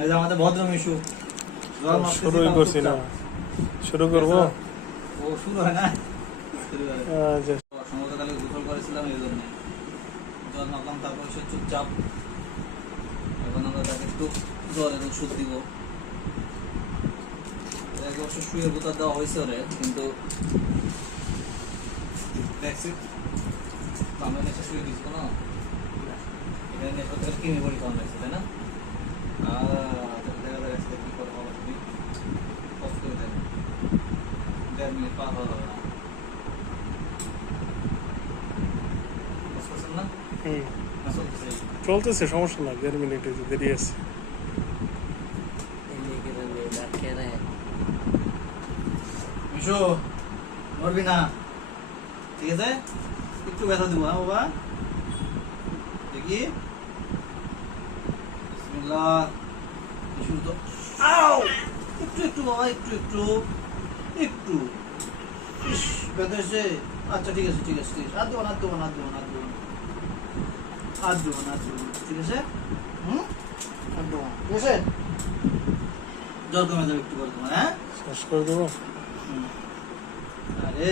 এই যে আমাদের ভদ্র মিশু শুরুই করছি না, শুরু করবো। ও শুরু হয় না, আচ্ছা সমুদ্রকালে গোসল করেছিলাম এই জন্য জল মাখলাম, তারপর সে চুপচাপ। এখন আমরা তাকে একটু জ্বরের ওষুধ দিব। এটাকে অবশ্য শুয়ে বোতার দেওয়া হয়েছে ওরে, কিন্তু দেখছি আমরা নেশা শুয়ে দিচ্ছি না, এখানে নেশা কিনে বড়ি খাওয়ানো হয়েছে, তাই না? দেখা যাচ্ছে কি করে হবে, তুমি কষ্ট করে দেন, 1.5 মিনিট পার হওয়া যাবে না। বুঝতেছেন না? না চলতেছে? চলতেছে, সমস্যা না, 1.5 মিনিট দেরি আছে। মিশু মরবি না, ঠিক আছে? একটু ব্যথা দিব, হ্যাঁ বাবা? দেখি বিসমিল্লাহ। মিশু তো আউ, একটু একটু বাবা, একটু একটু একটু। ইস, ব্যথা এসে। আচ্ছা ঠিক আছে ঠিক আছে ঠিক আছে, হাত দেবো না, হাত দেবো না, হাত দেবো না, হাত দেবো না, হাত দেবো না, হাত দেবো না, ঠিক আছে? হাত দেবো না, ঠিক আছে? জল কমে যাবে একটু, জল কমে, হ্যাঁ? শেষ করে দেবো। আরে